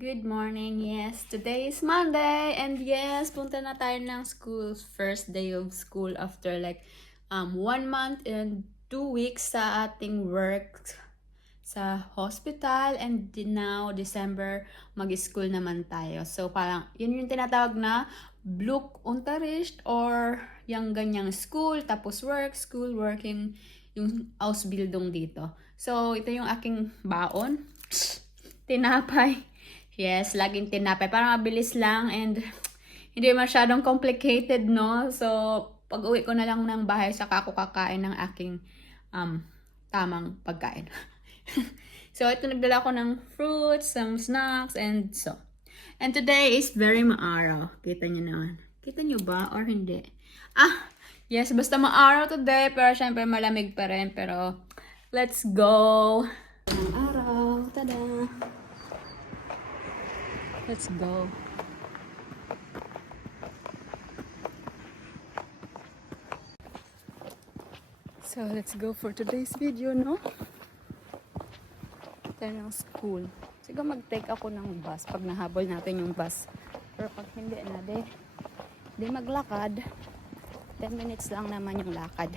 Good morning. Yes, today is Monday and yes, punta na tayo ng school. First day of school after like 1 month and 2 weeks sa ating work sa hospital, and now December mag-school naman tayo. So parang yun yung tinatawag na Blutunterricht or yung ganyang school tapos work, school, working, yung Ausbildung dito. So ito yung aking baon. Tinapay. Yes, laging tinapay. Parang mabilis lang and hindi masyadong complicated, no? So, pag uwi ko na lang ng bahay, saka ako kakain ng aking tamang pagkain. So, ito nagdala ko ng fruits, some snacks, and so. And today is very maaraw. Kita nyo naman. Kita nyo ba or hindi? Yes, basta maaraw today, pero syempre malamig pa rin. Pero, let's go! Araw, tada! Let's go. So, let's go for today's video, no? Tayo ng school. Siguro mag-take ako ng bus pag nahabol natin yung bus. Pero pag hindi na, di maglakad. 10 minutes lang naman yung lakad.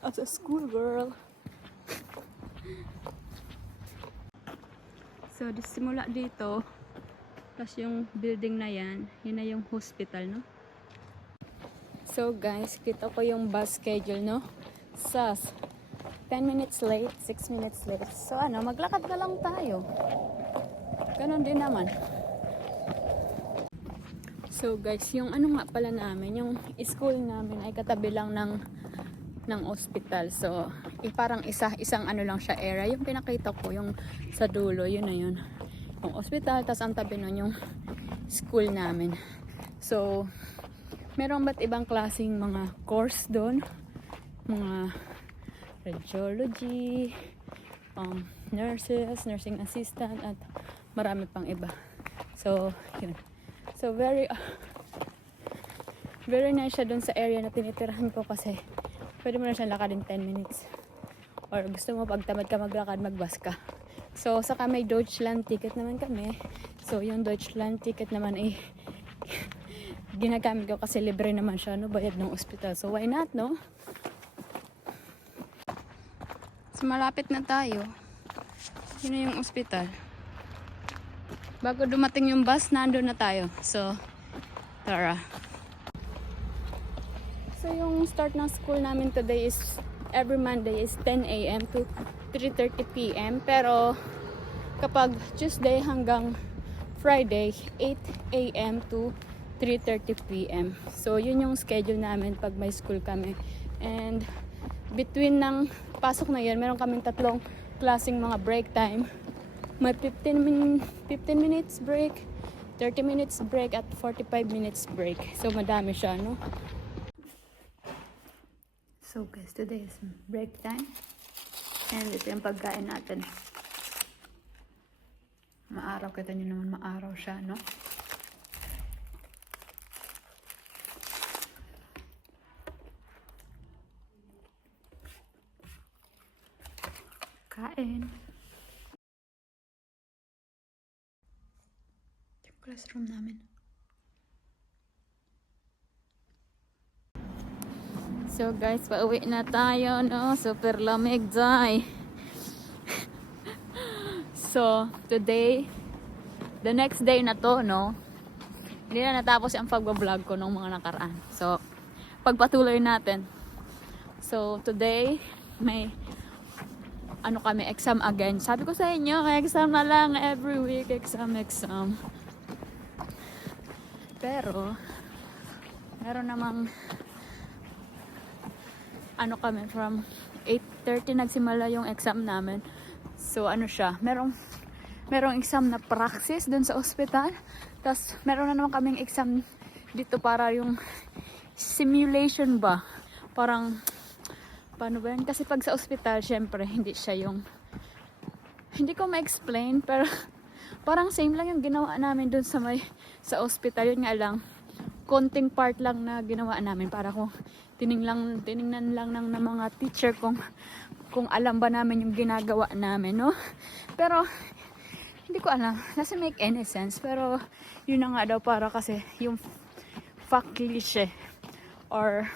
As a school girl. So, simula dito, plus yung building na yan, yun na yung hospital, no? So, guys, kita ko yung bus schedule, no? Sas, 10 minutes late, 6 minutes late. So, maglakad na lang tayo. Ganon din naman. So, guys, yung nga pala namin, yung school namin ay katabi lang ng hospital. So, parang isang lang siya area. Yung pinakita ko, yung sa dulo, yun na yun. Yung hospital, tas ang tabi nun yung school namin. So, meron ba't ibang klaseng mga course doon? Mga radiology, nurses, nursing assistant, at marami pang iba. So, yun. So, very nice siya doon sa area na tinitirahan ko kasi pwede mo na siya lakadin 10 minutes. Or gusto mo pagtamad ka maglakad, magbus ka. So, saka may Deutschland ticket naman kami. So, yung Deutschland ticket naman ay ginagamit ko kasi libre naman siya, no? Bayad ng ospital. So, why not, no? So, malapit na tayo. Yun na yung ospital. Bago dumating yung bus, nandun na tayo. So, tara. So, yung start ng school namin today is every Monday is 10 a.m. to 3:30 p.m. Pero kapag Tuesday hanggang Friday, 8 a.m. to 3:30 p.m. So, yun yung schedule namin pag may school kami. And between ng pasok na yun, meron kaming tatlong klaseng mga break time. May 15 minutes break, 30 minutes break, at 45 minutes break. So, madami siya, no? So guys, today is break time. And ito yung pagkain natin. Maaraw, kita nyo naman, maaraw siya, no? Kain. Ito yung classroom namin. So guys, pauwi na tayo, no? Super lamig, day. So, today, the next day na to, no? Hindi na natapos yung pagbablog ko nung mga nakaraan. So, pagpatuloy natin. So, today, may kami, exam again. Sabi ko sa inyo, exam na lang every week, exam. Pero, meron namang kami, from 8:30 nagsimula yung exam namin. So, siya, merong exam na praxis dun sa ospital. Tapos, meron na naman kaming exam dito para yung simulation ba? Parang, paano ba yan? Kasi pag sa ospital, syempre, hindi ko ma-explain, pero parang same lang yung ginawa namin dun sa ospital. Yun nga lang, konting part lang na ginawa namin para kung tiningnan lang ng mga teacher kung kung alam ba namin yung ginagawa namin, no? Pero, hindi ko alam. Doesn't make any sense. Pero, yun na nga daw para kasi yung fact cliche or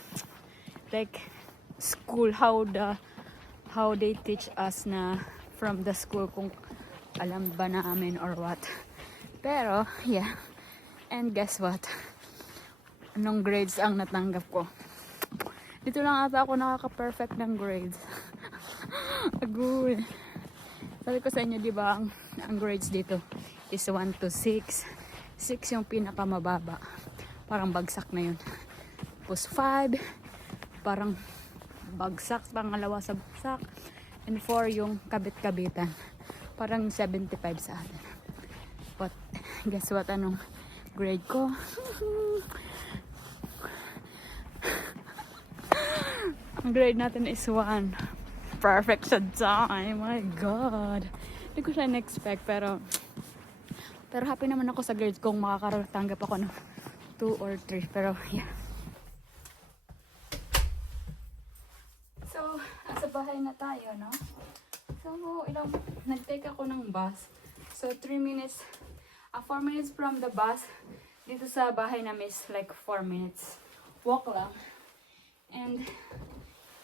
like school, how they teach us na from the school kung alam ba namin or what. Pero, yeah. And guess what? Anong grades ang natanggap ko? Dito lang ata ako nakaka-perfect ng grades. Agul. Sabi ko sa inyo, di ba, ang grades dito is 1 to 6. 6 yung pinakamababa. Parang bagsak na yun. Tapos 5, parang bagsak, pangalawa sa bagsak. And 4 yung kabit-kabitan. Parang 75 sa atin. But, guess what, anong grade ko? Ang grade natin is 1. Perfect sa time. My God. Hindi ko siya na-expect. Pero happy naman ako sa grades kung makakatanggap ako ng 2 or 3. Pero, yeah. So, nasa bahay na tayo, no? So, nag-take ako ng bus. So, 4 minutes from the bus. Dito sa bahay namin is like 4 minutes. Walk lang. And,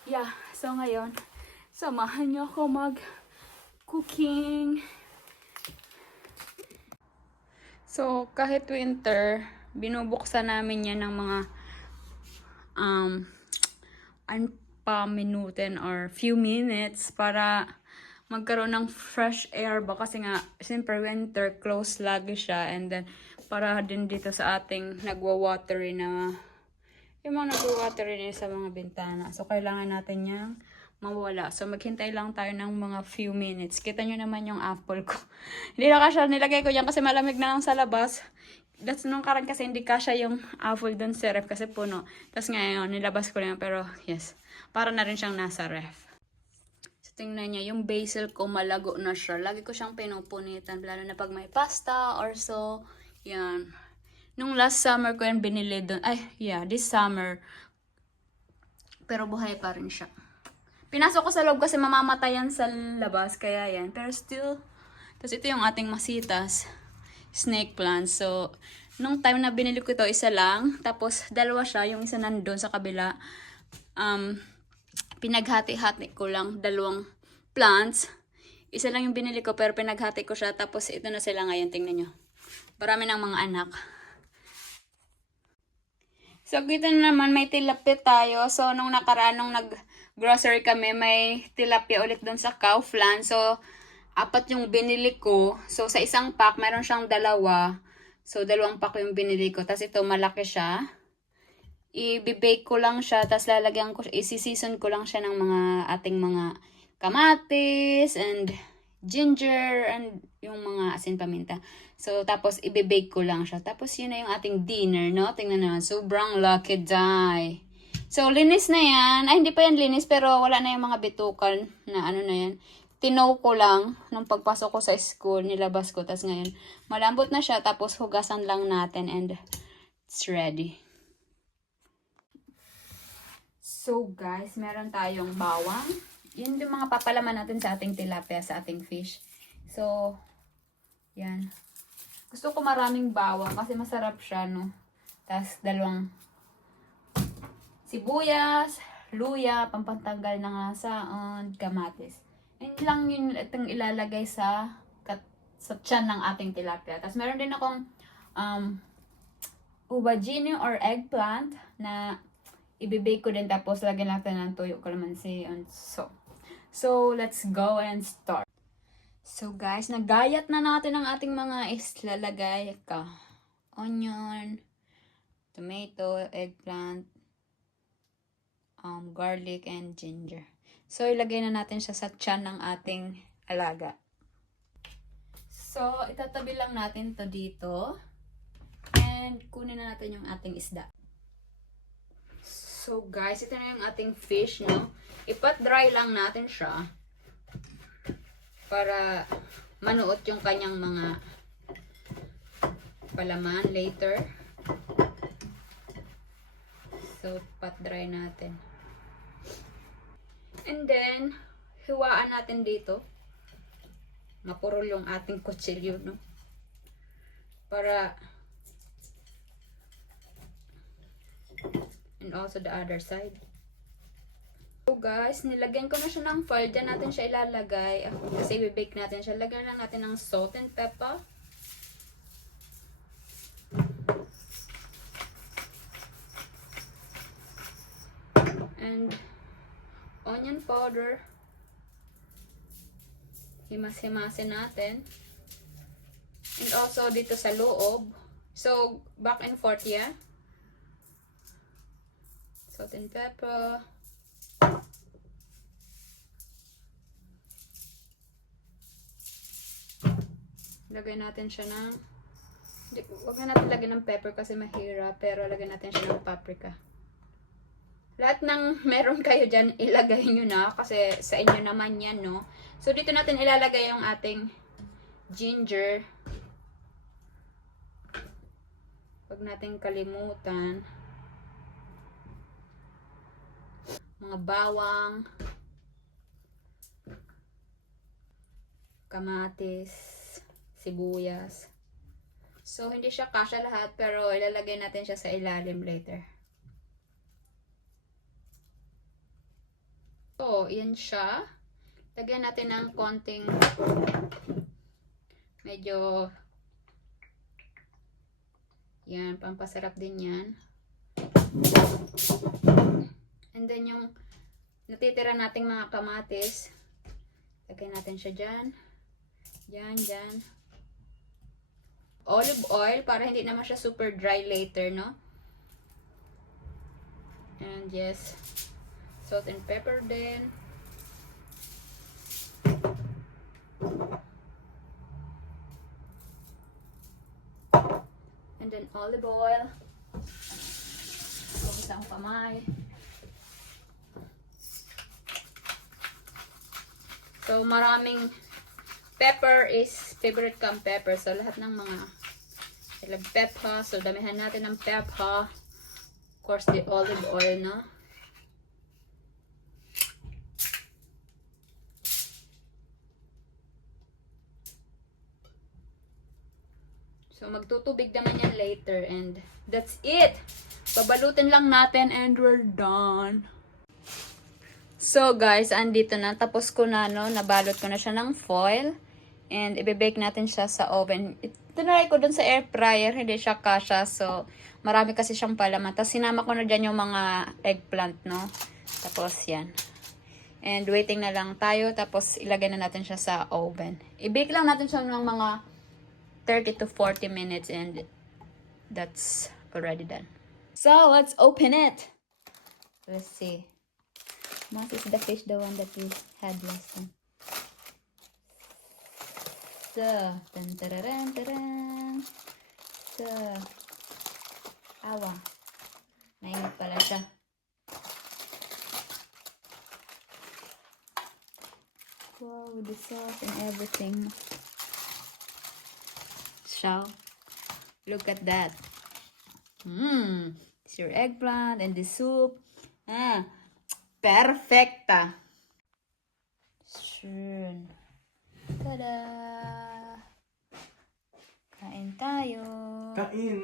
yeah. So, ngayon, samahan niyo ako mag-cooking. So, kahit winter, binubuksan namin yan ng mga minuten or few minutes para magkaroon ng fresh air ba kasi nga siyempre winter close lagi siya, and then para din dito sa ating nagwa-watery na yung mga nagwa-watery sa mga bintana, so kailangan natin yang mawala. So maghintay lang tayo ng mga few minutes. Kita nyo naman yung apple ko. Hindi na kasya, nilagay ko yan kasi malamig na lang sa labas. That's nung karan kasi hindi kasya yung apple dun sa ref kasi puno. Tapos ngayon nilabas ko lang, pero yes, para na rin siyang nasa ref. So tingnan nyo, yung basil ko malago na siya. Lagi ko siyang pinupunitan, lalo na pag may pasta or so. Yan. Nung last summer ko yan binili dun. Ay, yeah, this summer. Pero buhay pa rin siya. Pinasok ko sa loob kasi mamamatayan sa labas, kaya yan. Pero still, tapos ito yung ating masitas, snake plant. So, nung time na binili ko ito, isa lang. Tapos, dalawa siya. Yung isa nandun sa kabila. Pinaghati-hati ko lang, 2 plants. Isa lang yung binili ko, pero pinaghati ko siya. Tapos, ito na sila ngayon. Tingnan nyo. Marami ng mga anak. So, kita na naman, may tilapia tayo. So, nung nakaraan, nung nag-grocery kami, may tilapia ulit dun sa Kaufland. So, 4 yung binili ko. So, sa isang pack, meron siyang 2. So, 2 pack yung binili ko. Tapos, ito, malaki siya. I-bake ko lang siya. Tapos, lalagyan ko, isi-season ko lang siya ng mga ating mga kamatis and ginger and yung mga asin paminta. So, tapos, i-bake ko lang siya. Tapos, yun na yung ating dinner, no? Tingnan na, sobrang lucky die. So, linis na yan. Ay, hindi pa yan linis, pero wala na yung mga bitukan na ano na yan. Tinow ko lang nung pagpasok ko sa school, nilabas ko. Tapos ngayon, malambot na siya. Tapos, hugasan lang natin and it's ready. So, guys, meron tayong bawang. Yun yung mga papalaman natin sa ating tilapia, sa ating fish. So, yan. Gusto ko maraming bawang kasi masarap siya, no? Tapos, 2 sibuyas, luya, pampantanggal ng lasa, and kamatis. Yun lang yun itong ilalagay sa tiyan ng ating tilapia. Tapos, meron din akong aubergine or eggplant na ibibake ko din. Tapos, lagyan natin ng toyo, calamansi, and so. So, let's go and start. So, guys, nagayat na natin ang ating mga islalagay ka. Onion, tomato, eggplant, garlic, and ginger. So, ilagay na natin siya sa tiyan ng ating alaga. So, itatabi lang natin to dito. And, kunin na natin yung ating isda. So, guys, ito na yung ating fish, no? Ipat dry lang natin siya para manuot yung kanyang mga palaman later. So, pat dry natin. And then, hiwaan natin dito. Mapurol yung ating kutsilyo, no? Para, and also the other side. So guys, nilagyan ko na siya ng foil. Diyan natin siya ilalagay. Kasi i-bake natin siya. Lagyan lang natin ng salt and pepper. And onion powder. Himas-himasin natin. And also dito sa loob. So, back and forth, yeah? Salt and pepper. Lagay natin siya ng, huwag na natin lagyan ng pepper kasi mahirap, pero lagyan natin siya ng paprika. Lahat ng meron kayo dyan, ilagay nyo na, kasi sa inyo naman yan, no? So, dito natin ilalagay yung ating ginger. Huwag natin kalimutan. Mga bawang. Kamatis. Sibuyas. So, hindi siya kasya lahat, pero ilalagay natin siya sa ilalim later. So, yan siya. Lagyan natin ng konting medyo yan, pampasarap din yan. And then yung natitira nating mga kamatis, lagyan natin siya dyan. Dyan. Olive oil para hindi naman siya super dry later, no? And yes, salt and pepper din. And then olive oil. Kung isang kamay. So maraming pepper is favorite kang pepper. So, lahat ng mga pepper. So, damihan natin ng pepper. Of course, the olive oil, no? So, magtutubig naman yan later. And that's it! Babalutin lang natin and we're done. So, guys, andito na. Tapos ko na, no? Nabalot ko na siya ng foil. And, i-bake natin siya sa oven. Tinry ko dun sa air fryer. Hindi siya kasha. So, marami kasi siyang palaman. Tapos, sinama ko na dyan yung mga eggplant, no? Tapos, yan. And, waiting na lang tayo. Tapos, ilagay na natin siya sa oven. I-bake lang natin siya ng mga 30 to 40 minutes. And, that's already done. So, let's open it. Let's see. Mas is the fish, the one that we had last time. So, tan-tararan-taran. So, awa. Mainit pala siya. Wow, with the sauce and everything. So, look at that. It's your eggplant and the soup. Perfecta. Schön. Tada! Kain tayo. Kain.